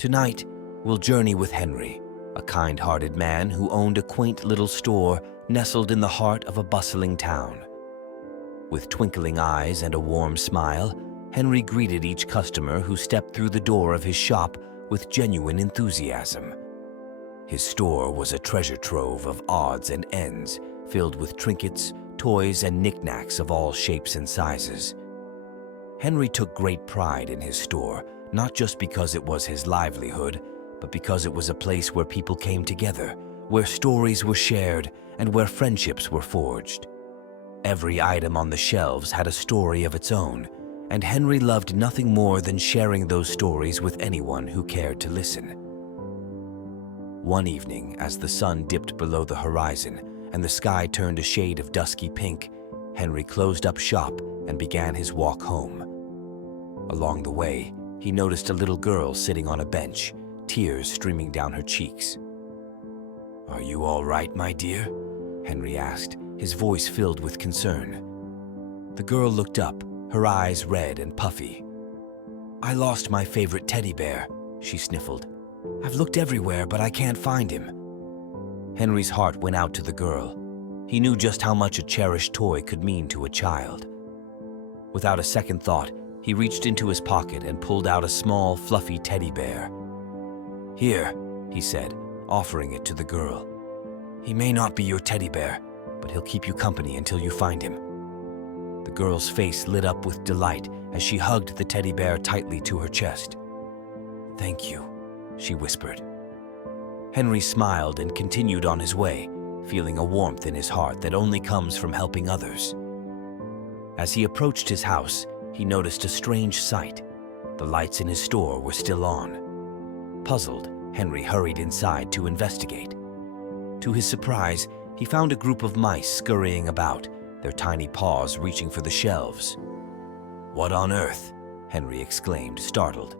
Tonight, we'll journey with Henry, a kind-hearted man who owned a quaint little store nestled in the heart of a bustling town. With twinkling eyes and a warm smile, Henry greeted each customer who stepped through the door of his shop with genuine enthusiasm. His store was a treasure trove of odds and ends, filled with trinkets, toys, and knickknacks of all shapes and sizes. Henry took great pride in his store, not just because it was his livelihood, but because it was a place where people came together, where stories were shared, and where friendships were forged. Every item on the shelves had a story of its own, and Henry loved nothing more than sharing those stories with anyone who cared to listen. One evening, as the sun dipped below the horizon and the sky turned a shade of dusky pink, Henry closed up shop and began his walk home. Along the way, he noticed a little girl sitting on a bench, tears streaming down her cheeks. "Are you all right, my dear?" Henry asked, his voice filled with concern. The girl looked up, her eyes red and puffy. "I lost my favorite teddy bear," she sniffled. "I've looked everywhere, but I can't find him." Henry's heart went out to the girl. He knew just how much a cherished toy could mean to a child. Without a second thought, he reached into his pocket and pulled out a small, fluffy teddy bear. "Here," he said, offering it to the girl. "He may not be your teddy bear, but he'll keep you company until you find him." The girl's face lit up with delight as she hugged the teddy bear tightly to her chest. "Thank you," she whispered. Henry smiled and continued on his way, feeling a warmth in his heart that only comes from helping others. As he approached his house, he noticed a strange sight. The lights in his store were still on. Puzzled, Henry hurried inside to investigate. To his surprise, he found a group of mice scurrying about, their tiny paws reaching for the shelves. "What on earth?" Henry exclaimed, startled.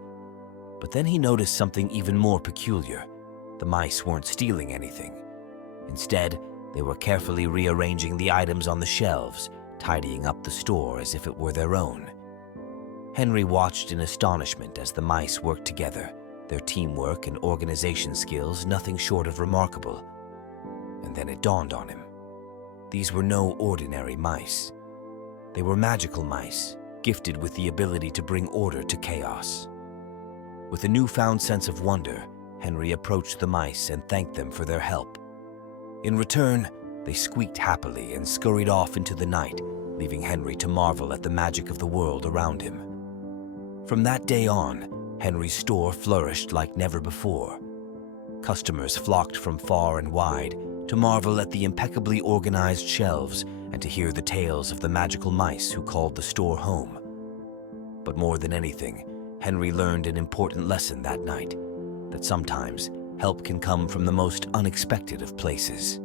But then he noticed something even more peculiar. The mice weren't stealing anything. Instead, they were carefully rearranging the items on the shelves, tidying up the store as if it were their own. Henry watched in astonishment as the mice worked together, their teamwork and organization skills nothing short of remarkable. And then it dawned on him. These were no ordinary mice. They were magical mice, gifted with the ability to bring order to chaos. With a newfound sense of wonder, Henry approached the mice and thanked them for their help. In return, they squeaked happily and scurried off into the night, leaving Henry to marvel at the magic of the world around him. From that day on, Henry's store flourished like never before. Customers flocked from far and wide to marvel at the impeccably organized shelves and to hear the tales of the magical mice who called the store home. But more than anything, Henry learned an important lesson that night, that sometimes help can come from the most unexpected of places.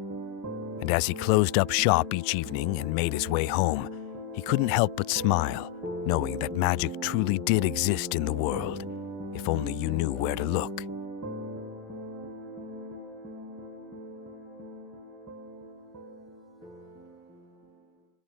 And as he closed up shop each evening and made his way home, he couldn't help but smile, knowing that magic truly did exist in the world, if only you knew where to look.